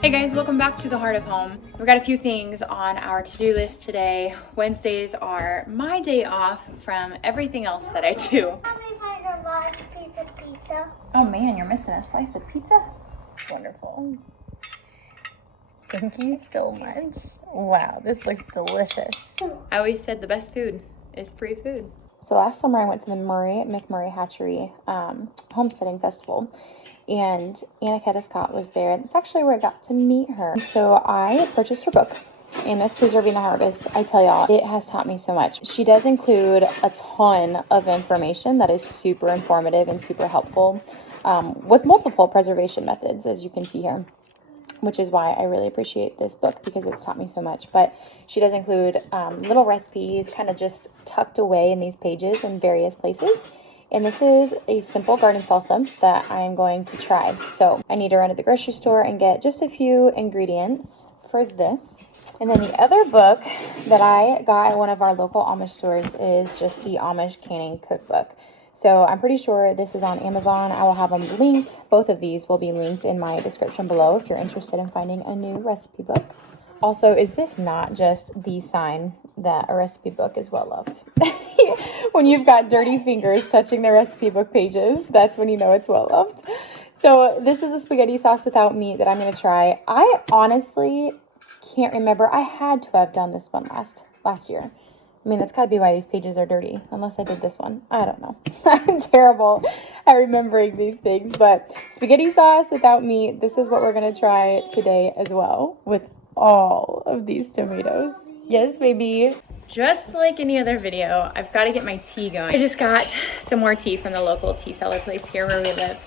Hey guys, welcome back to the Heart of Home. We've got a few things on our to-do list today. Wednesdays are my day off from everything else that I do. Let me find a large piece of pizza. Oh man, you're missing a slice of pizza? Wonderful. Thank you so much. Wow, this looks delicious. I always said the best food is free food. So last summer I went to the McMurray Hatchery homesteading festival. And Anna Ketta Scott was there. That's actually where I got to meet her. So I purchased her book, and that's Preserving the Harvest. I tell y'all, it has taught me so much. She does include a ton of information that is super informative and super helpful with multiple preservation methods, as you can see here, which is why I really appreciate this book because it's taught me so much. But she does include little recipes kind of just tucked away in these pages in various places. And this is a simple garden salsa that I am going to try. So I need to run to the grocery store and get just a few ingredients for this. And then the other book that I got at one of our local Amish stores is just the Amish Canning Cookbook. So I'm pretty sure this is on Amazon. I will have them linked. Both of these will be linked in my description below if you're interested in finding a new recipe book. Also, is this not just the sign that a recipe book is well loved? When you've got dirty fingers touching the recipe book pages, that's when you know it's well loved. So this is a spaghetti sauce without meat that I'm going to try. I honestly can't remember. I had to have done this one last year. I mean, that's got to be why these pages are dirty, unless I did this one. I don't know. I'm terrible at remembering these things, but spaghetti sauce without meat, this is what we're going to try today as well with all of these tomatoes. Yes, baby. Just like any other video, I've got to get my tea going. I just got some more tea from the local tea seller place here where we live,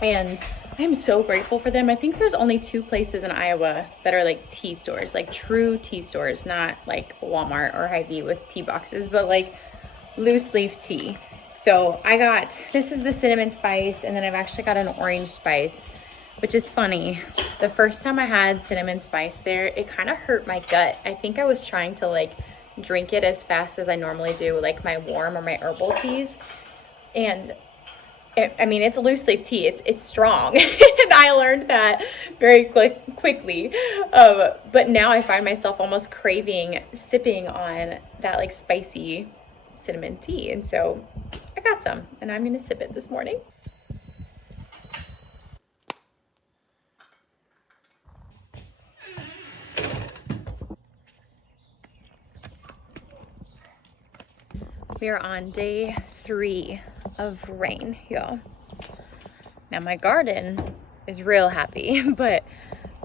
and I am so grateful for them. I think there's only 2 places in Iowa that are like tea stores, like true tea stores, not like Walmart or Hy-Vee with tea boxes, but like loose leaf tea. So I got, this is the cinnamon spice, and then I've actually got an orange spice, which is funny. The first time I had cinnamon spice there, it kind of hurt my gut. I think I was trying to like drink it as fast as I normally do, like my warm or my herbal teas. And I mean, it's a loose leaf tea. It's strong. And I learned that very quickly. But now I find myself almost craving sipping on that like spicy cinnamon tea. And so I got some, and I'm going to sip it this morning. We are on day 3 of rain, y'all. Now my garden is real happy, but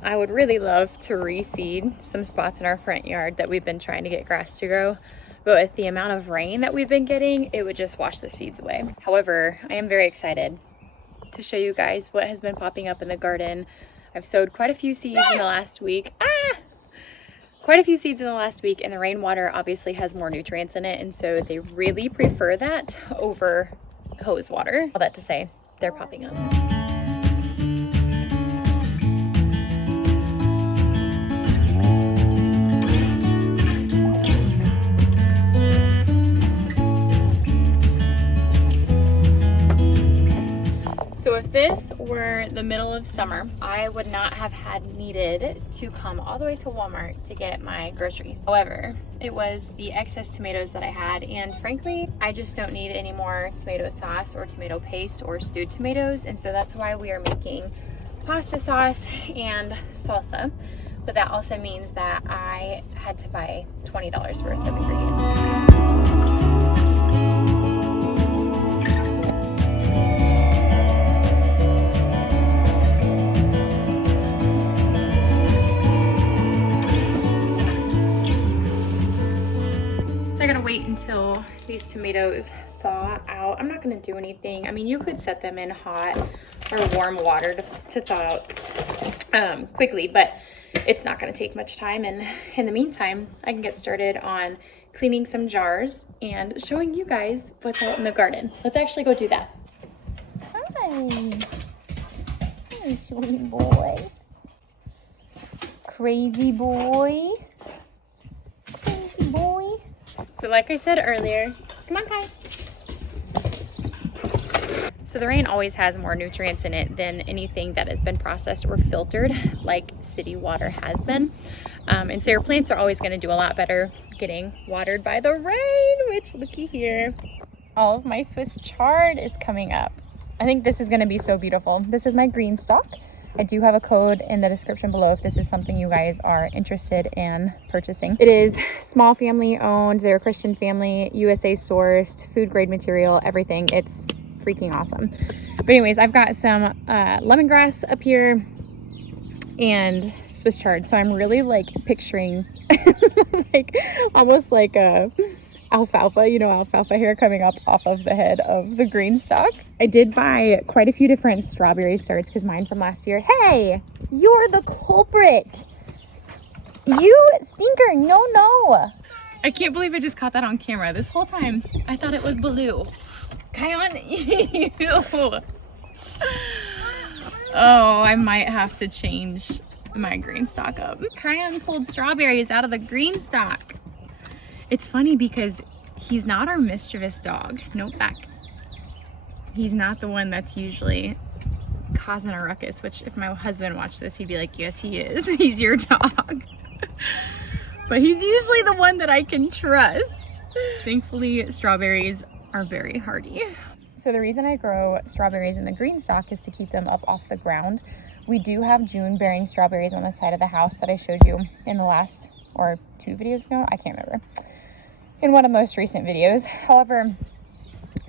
I would really love to reseed some spots in our front yard that we've been trying to get grass to grow. But with the amount of rain that we've been getting, it would just wash the seeds away. However, I am very excited to show you guys what has been popping up in the garden. I've sowed quite a few seeds in the last week. Quite a few seeds in the last week, and the rainwater obviously has more nutrients in it, and so they really prefer that over hose water. All that to say, they're popping up. So if this were the middle of summer, I would not have needed to come all the way to Walmart to get my groceries. However, it was the excess tomatoes that I had, and frankly, I just don't need any more tomato sauce or tomato paste or stewed tomatoes, and so that's why we are making pasta sauce and salsa. But that also means that I had to buy $20 worth of ingredients. I gotta wait until these tomatoes thaw out. I'm not gonna do anything. I mean, you could set them in hot or warm water to thaw out quickly, but it's not gonna take much time. And in the meantime, I can get started on cleaning some jars and showing you guys what's out in the garden. Let's actually go do that. Hi. Hi, sweet boy. Crazy boy. Crazy boy. So like I said earlier, come on, Kai. So So the rain always has more nutrients in it than anything that has been processed or filtered like city water has been. And so your plants are always going to do a lot better getting watered by the rain, which looky here. All of my Swiss chard is coming up. I think this is going to be so beautiful. This is my green stalk. I do have a code in the description below if this is something you guys are interested in purchasing. It is small family owned. They're a Christian family, USA sourced, food grade material, everything. It's freaking awesome. But anyways, I've got some lemongrass up here and Swiss chard. So I'm really like picturing like almost like a alfalfa, you know, alfalfa hair coming up off of the head of the green stalk. I did buy quite a few different strawberry starts because mine from last year. Hey, you're the culprit. You stinker. No. I can't believe I just caught that on camera. This whole time I thought it was blue. Kion, ew. Oh, I might have to change my green stalk up. Kion pulled strawberries out of the green stalk. It's funny because he's not our mischievous dog. Nope, back. He's not the one that's usually causing a ruckus, which if my husband watched this, he'd be like, yes, he is. He's your dog. But he's usually the one that I can trust. Thankfully, strawberries are very hardy. So the reason I grow strawberries in the green stalk is to keep them up off the ground. We do have June bearing strawberries on the side of the house that I showed you in the last or 2 videos ago. I can't remember. In one of the most recent videos. However,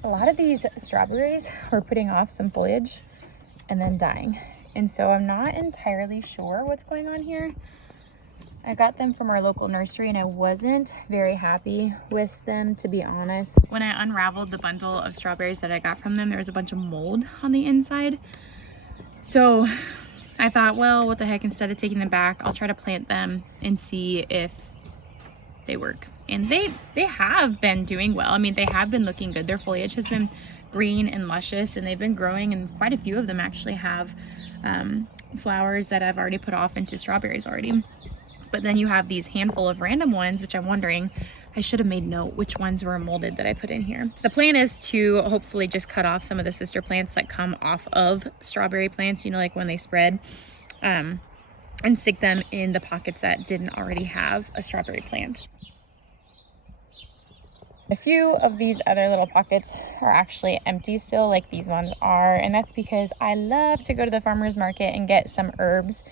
a lot of these strawberries are putting off some foliage and then dying. And so I'm not entirely sure what's going on here. I got them from our local nursery and I wasn't very happy with them, to be honest. When I unraveled the bundle of strawberries that I got from them, there was a bunch of mold on the inside. So I thought, well, what the heck, instead of taking them back, I'll try to plant them and see if they work. And they have been doing well. I mean, they have been looking good. Their foliage has been green and luscious and they've been growing, and quite a few of them actually have flowers that I've already put off into strawberries already. But then you have these handful of random ones, which I'm wondering, I should have made note which ones were molded that I put in here. The plan is to hopefully just cut off some of the sister plants that come off of strawberry plants, you know, like when they spread, and stick them in the pockets that didn't already have a strawberry plant. A few of these other little pockets are actually empty still, like these ones are, and that's because I love to go to the farmer's market and get some herbs.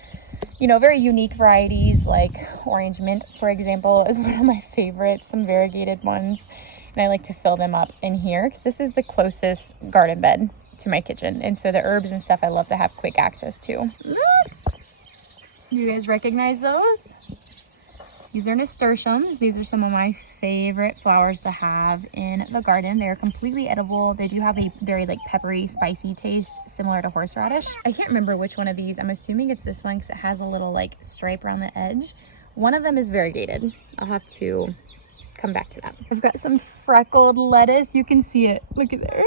You know, very unique varieties like orange mint, for example, is one of my favorites, some variegated ones. And I like to fill them up in here because this is the closest garden bed to my kitchen. And so the herbs and stuff I love to have quick access to. Look! You guys recognize those? These are nasturtiums. These are some of my favorite flowers to have in the garden. They're completely edible. They do have a very like peppery, spicy taste, similar to horseradish. I can't remember which one of these. I'm assuming it's this one because it has a little like stripe around the edge. One of them is variegated. I'll have to come back to that. I've got some freckled lettuce. You can see it. Look at there.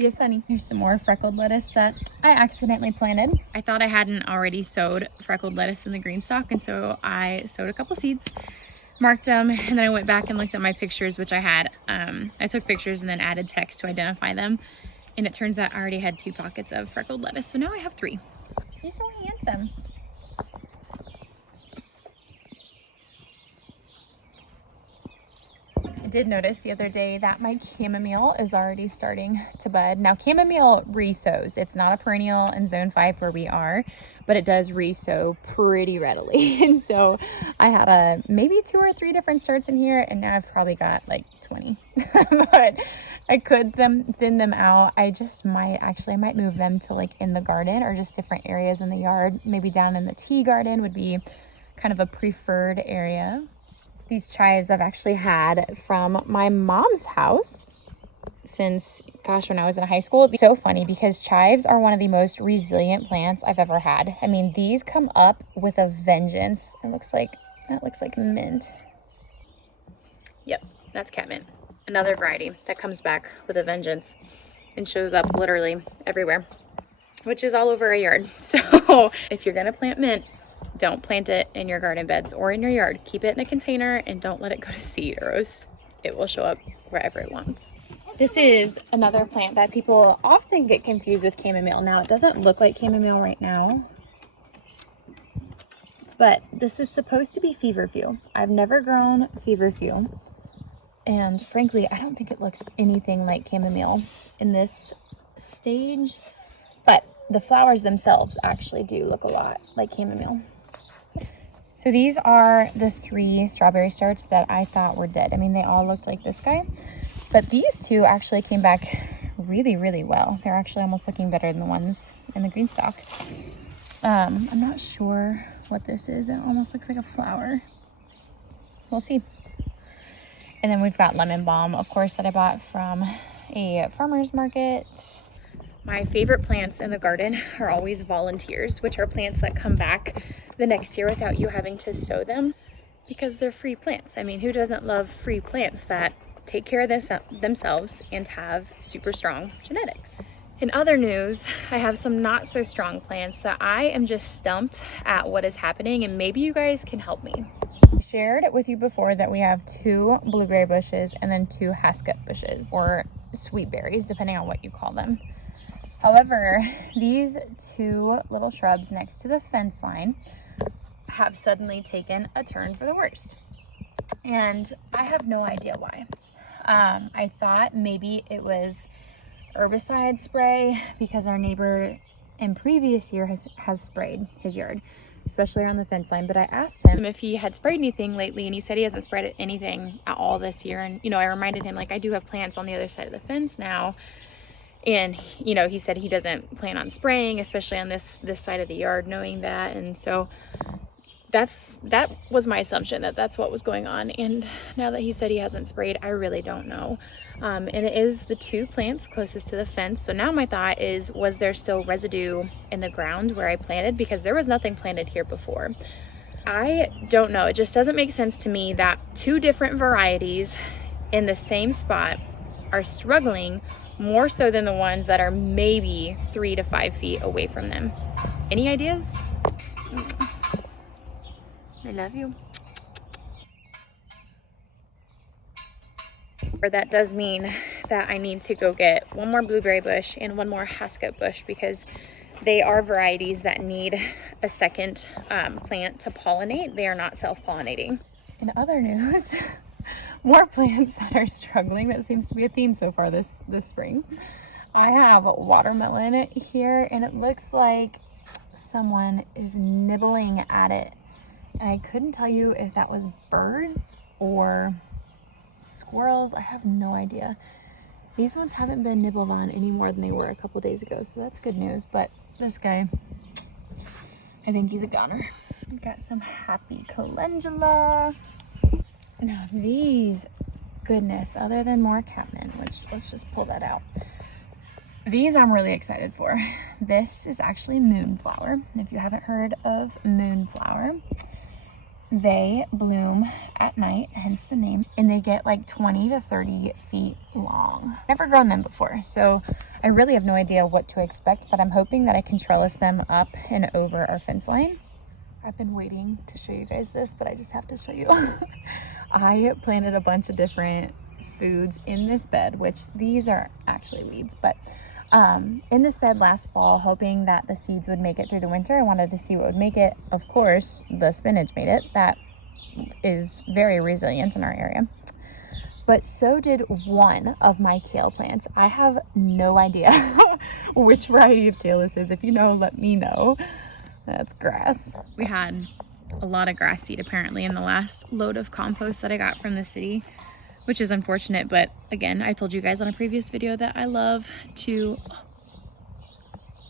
Yes, honey. Here's some more freckled lettuce that I accidentally planted. I thought I hadn't already sowed freckled lettuce in the green stalk, and so I sowed a couple seeds, marked them, and then I went back and looked at my pictures, which I had. I took pictures and then added text to identify them, and it turns out I already had 2 pockets of freckled lettuce, so now I have 3. You're so handsome. I did notice the other day that my chamomile is already starting to bud. Now chamomile re-sows. It's not a perennial in zone 5 where we are, but it does re-sow pretty readily. And so I had maybe 2 or 3 different starts in here, and now I've probably got like 20. But I could thin them out. I might move them to like in the garden or just different areas in the yard. Maybe down in the tea garden would be kind of a preferred area. These chives I've actually had from my mom's house since, gosh, when I was in high school. It's so funny because chives are one of the most resilient plants I've ever had. I mean, these come up with a vengeance. That looks like mint. Yep, that's catmint. Another variety that comes back with a vengeance and shows up literally everywhere, which is all over our yard. So if you're gonna plant mint, don't plant it in your garden beds or in your yard. Keep it in a container and don't let it go to seed, or else it will show up wherever it wants. This is another plant that people often get confused with chamomile. Now, it doesn't look like chamomile right now, but this is supposed to be feverfew. I've never grown feverfew, and frankly, I don't think it looks anything like chamomile in this stage, but the flowers themselves actually do look a lot like chamomile. So these are the 3 strawberry starts that I thought were dead. I mean, they all looked like this guy, but these 2 actually came back really, really well. They're actually almost looking better than the ones in the green stalk. I'm not sure what this is. It almost looks like a flower. We'll see. And then we've got lemon balm, of course, that I bought from a farmer's market. My favorite plants in the garden are always volunteers, which are plants that come back the next year without you having to sow them because they're free plants. I mean, who doesn't love free plants that take care of themselves and have super strong genetics? In other news, I have some not so strong plants that I am just stumped at what is happening, and maybe you guys can help me. I shared with you before that we have 2 blueberry bushes and then 2 hasket bushes, or sweet berries, depending on what you call them. However, these 2 little shrubs next to the fence line have suddenly taken a turn for the worst. And I have no idea why. I thought maybe it was herbicide spray because our neighbor in previous year has sprayed his yard, especially around the fence line. But I asked him if he had sprayed anything lately, and he said he hasn't sprayed anything at all this year. And, you know, I reminded him, like, I do have plants on the other side of the fence now. And, you know, he said he doesn't plan on spraying, especially on this side of the yard, knowing that. And so that was my assumption, that that's what was going on. And now that he said he hasn't sprayed, I really don't know. And it is the 2 plants closest to the fence. So now my thought is, was there still residue in the ground where I planted? Because there was nothing planted here before. I don't know. It just doesn't make sense to me that 2 different varieties in the same spot are struggling more so than the ones that are maybe 3 to 5 feet away from them. Any ideas? I love you. Or that does mean that I need to go get 1 more blueberry bush and 1 more hasket bush, because they are varieties that need a second plant to pollinate. They are not self-pollinating. In other news, more plants that are struggling. That seems to be a theme so far this spring. I have watermelon here, and it looks like someone is nibbling at it. And I couldn't tell you if that was birds or squirrels. I have no idea. These ones haven't been nibbled on any more than they were a couple days ago, so that's good news. But this guy, I think he's a goner. We've got some happy calendula. Now these, goodness, other than more catmint, which let's just pull that out. These I'm really excited for. This is actually moonflower. If you haven't heard of moonflower, they bloom at night, hence the name, and they get like 20 to 30 feet long. Never grown them before, so I really have no idea what to expect, but I'm hoping that I can trellis them up and over our fence line. I've been waiting to show you guys this, but I just have to show you. I planted a bunch of different foods in this bed, which these are actually weeds, but in this bed last fall, hoping that the seeds would make it through the winter. I wanted to see what would make it. Of course, the spinach made it. That is very resilient in our area. But so did one of my kale plants. I have no idea which variety of kale this is. If you know, let me know. That's grass. We had a lot of grass seed apparently in the last load of compost that I got from the city, which is unfortunate. But again, I told you guys on a previous video that I love to,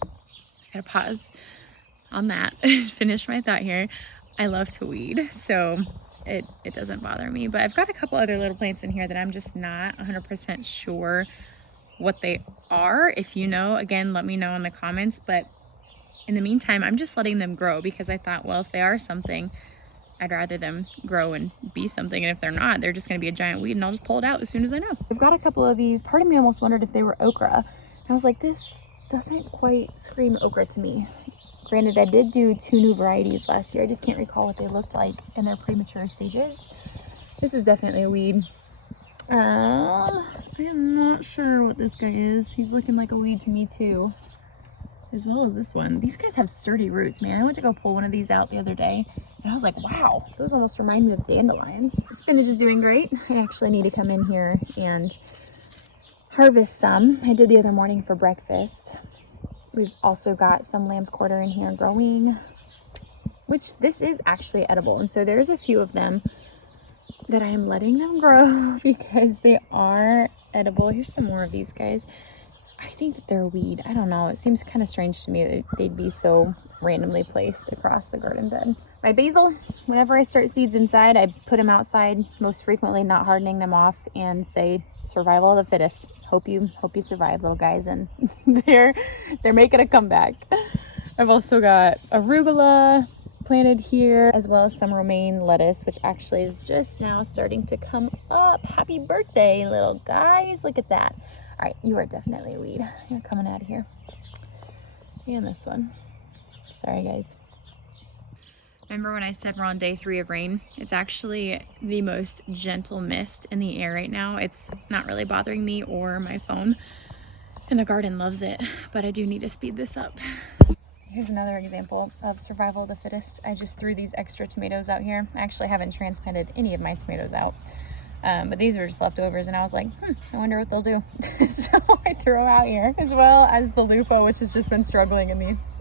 I gotta pause on that, finish my thought here. I love to weed, so it doesn't bother me. But I've got a couple other little plants in here that I'm just not 100% sure what they are. If you know, again, let me know in the comments. But in the meantime, I'm just letting them grow, because I thought, well, if they are something, I'd rather them grow and be something. And if they're not, they're just gonna be a giant weed, and I'll just pull it out as soon as I know. I've got a couple of these. Part of me almost wondered if they were okra. I was like, this doesn't quite scream okra to me. Granted, I did do 2 new varieties last year. I just can't recall what they looked like in their premature stages. This is definitely a weed. I'm not sure what this guy is. He's looking like a weed to me too, as well as this one. These guys have sturdy roots, man. I went to go pull one of these out the other day, and I was like, wow, those almost remind me of dandelions. Spinach is doing great. I actually need to come in here and harvest some. I did the other morning for breakfast. We've also got some lamb's quarter in here growing, which this is actually edible. And so there's a few of them that I am letting them grow because they are edible. Here's some more of these guys. I think that they're weed. I don't know. It seems kind of strange to me that they'd be so randomly placed across the garden bed. My basil, whenever I start seeds inside, I put them outside, most frequently not hardening them off, and say survival of the fittest. Hope you survive, little guys, and they're making a comeback. I've also got arugula planted here, as well as some romaine lettuce, which actually is just now starting to come up. Happy birthday, little guys. Look at that. All right, you are definitely a weed. You're coming out of here. And this one. Sorry, guys. Remember when I said we're on day 3 of rain? It's actually the most gentle mist in the air right now. It's not really bothering me or my phone, and the garden loves it, but I do need to speed this up. Here's another example of survival of the fittest. I just threw these extra tomatoes out here. I actually haven't transplanted any of my tomatoes out, but these were just leftovers, and I was like, I wonder what they'll do. So I threw them out here, as well as the loofah, which has just been struggling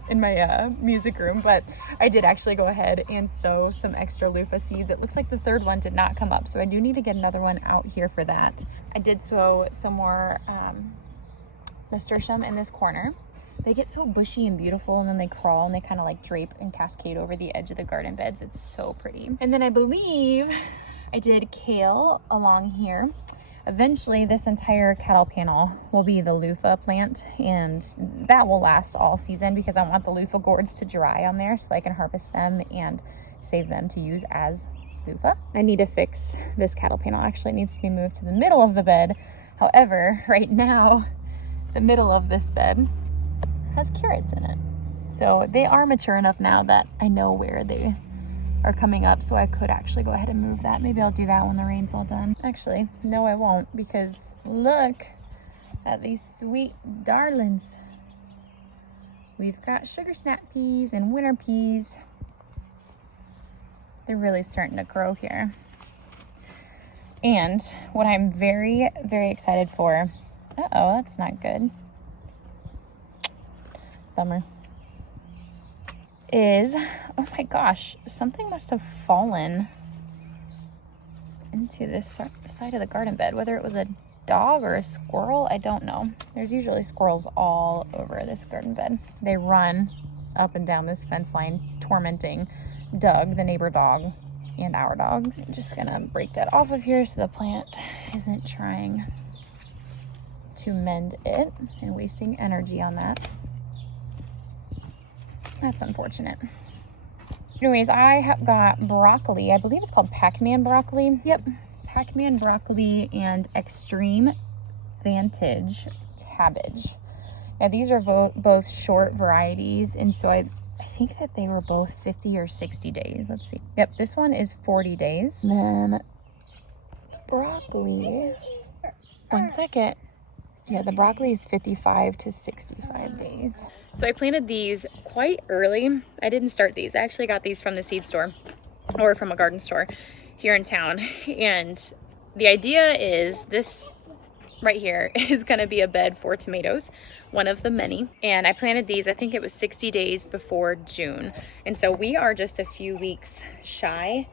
in my music room. But I did actually go ahead and sow some extra loofah seeds. It looks like the third one did not come up, so I do need to get another one out here for that. I did sow some more nasturtium in this corner. They get so bushy and beautiful, and then they crawl and they kind of like drape and cascade over the edge of the garden beds. It's so pretty. And then I believe I did kale along here. Eventually this entire cattle panel will be the loofah plant, and that will last all season because I want the loofah gourds to dry on there so I can harvest them and save them to use as loofah. I need to fix this cattle panel. Actually, it needs to be moved to the middle of the bed. However, right now the middle of this bed has carrots in it, so they are mature enough now that I know where they are coming up, so I could actually go ahead and move that. Maybe I'll do that when the rain's all done. Actually, no, I won't, because look at these sweet darlings. We've got sugar snap peas and winter peas. They're really starting to grow here. And what I'm very, very excited for, uh-oh, that's not good. Bummer. Is, oh my gosh, something must have fallen into this side of the garden bed, whether it was a dog or a squirrel, I don't know. There's usually squirrels all over this garden bed. They run up and down this fence line, tormenting Doug, the neighbor dog, and our dogs. I'm just gonna break that off of here so the plant isn't trying to mend it and wasting energy on that. That's unfortunate. Anyways, I have got broccoli. I believe it's called Pac-Man broccoli. Yep, Pac-Man broccoli and Extreme Vantage cabbage. Now, these are both short varieties, and so I think that they were both 50 or 60 days. Let's see. Yep, this one is 40 days. And then the broccoli, one second. Yeah, the broccoli is 55 to 65 days. So I planted these quite early. I didn't start these. I actually got these from the seed store or from a garden store here in town. And the idea is this right here is going to be a bed for tomatoes, one of the many. And I planted these, I think it was 60 days before June. And so we are just a few weeks shy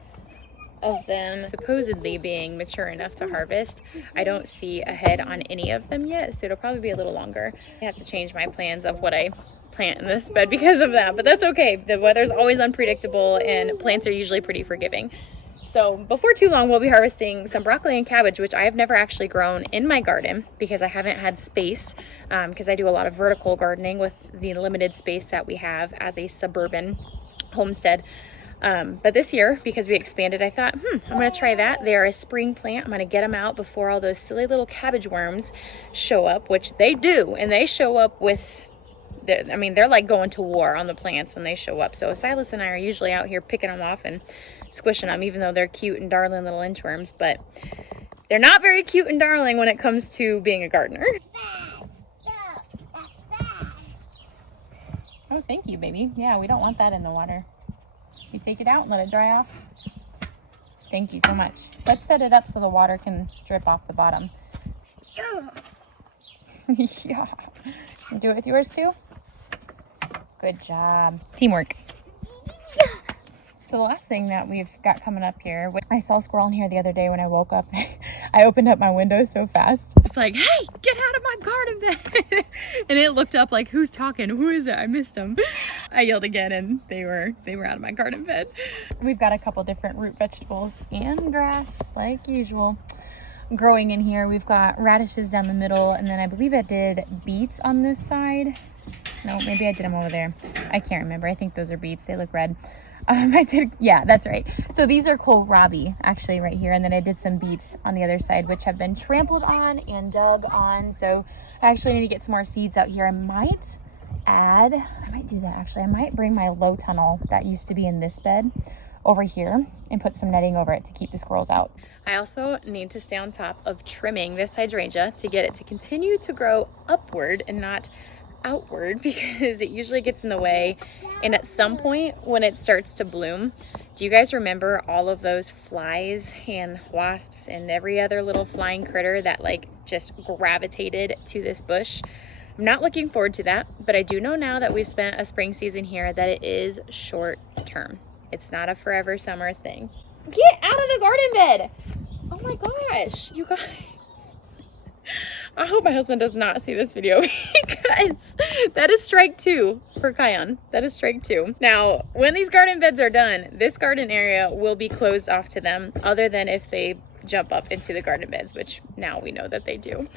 of them supposedly being mature enough to harvest. I don't see a head on any of them yet, so it'll probably be a little longer. I have to change my plans of what I plant in this bed because of that, but that's okay. The weather's always unpredictable and plants are usually pretty forgiving. So before too long, we'll be harvesting some broccoli and cabbage, which I have never actually grown in my garden because I haven't had space, because I do a lot of vertical gardening with the limited space that we have as a suburban homestead. But this year, because we expanded, I thought, I'm going to try that. They are a spring plant. I'm going to get them out before all those silly little cabbage worms show up, which they do. And they show up with, they're like going to war on the plants when they show up. So Silas and I are usually out here picking them off and squishing them, even though they're cute and darling little inchworms. But They're not very cute and darling when it comes to being a gardener. Bad. No, that's bad. Oh, thank you, baby. Yeah, we don't want that in the water. You take it out and let it dry off. Thank you so much. Let's set it up so the water can drip off the bottom. Yeah. Yeah. Do it with yours too? Good job. Teamwork. So the last thing that we've got coming up here, I saw a squirrel in here the other day when I woke up. I opened up my window so fast. It's like, hey, get out of my garden bed. And it looked up like, who's talking? Who is it? I missed them. I yelled again and they were out of my garden bed. We've got a couple different root vegetables and grass like usual growing in here. We've got radishes down the middle, and then I believe I did beets on this side. No, maybe I did them over there. I can't remember. I think those are beets. They look red. Yeah, that's right. So these are kohlrabi actually right here. And then I did some beets on the other side, which have been trampled on and dug on. So I actually need to get some more seeds out here. I might do that actually. I might bring my low tunnel that used to be in this bed over here and put some netting over it to keep the squirrels out. I also need to stay on top of trimming this hydrangea to get it to continue to grow upward and not outward, because it usually gets in the way. And at some point when it starts to bloom, do you guys remember all of those flies and wasps and every other little flying critter that like just gravitated to this bush? I'm not looking forward to that, but I do know now that we've spent a spring season here that it is short term. It's not a forever summer thing. Get out of the garden bed. Oh my gosh, you guys. I hope my husband does not see this video because that is strike 2 for Kion. That is strike 2. Now, when these garden beds are done, this garden area will be closed off to them, other than if they jump up into the garden beds, which now we know that they do.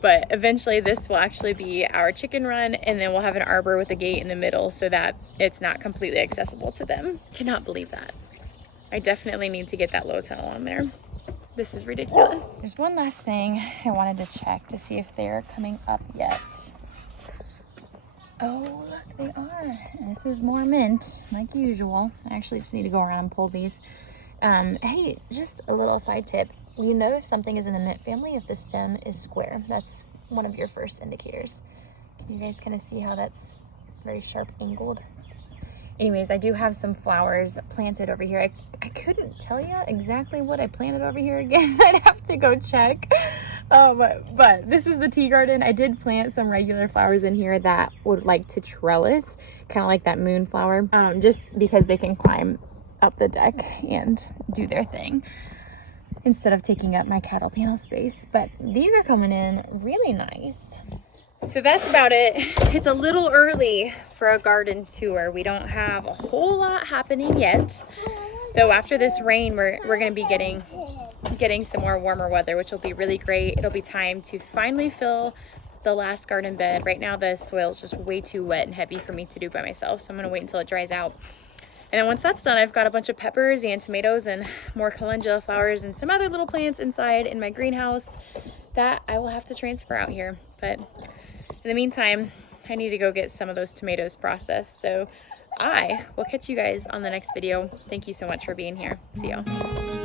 But eventually this will actually be our chicken run, and then we'll have an arbor with a gate in the middle so that it's not completely accessible to them. Cannot believe that. I definitely need to get that low tunnel on there. This is ridiculous. There's one last thing I wanted to check to see if they're coming up yet. Oh, look, they are. And this is more mint, like usual. I actually just need to go around and pull these. Hey, just a little side tip. You know if something is in the mint family if the stem is square. That's one of your first indicators. Can you guys kind of see how that's very sharp angled? Anyways, I do have some flowers planted over here. I couldn't tell you exactly what I planted over here again. I'd have to go check. But this is the tea garden. I did plant some regular flowers in here that would like to trellis, kind of like that moonflower, just because they can climb up the deck and do their thing instead of taking up my cattle panel space. But these are coming in really nice. So that's about it. It's a little early for a garden tour. We don't have a whole lot happening yet. Though after this rain, we're gonna be getting some more warmer weather, which will be really great. It'll be time to finally fill the last garden bed. Right now the soil is just way too wet and heavy for me to do by myself. So I'm gonna wait until it dries out. And then once that's done, I've got a bunch of peppers and tomatoes and more calendula flowers and some other little plants inside in my greenhouse that I will have to transfer out here. But in the meantime, I need to go get some of those tomatoes processed. So I will catch you guys on the next video. Thank you so much for being here. See y'all.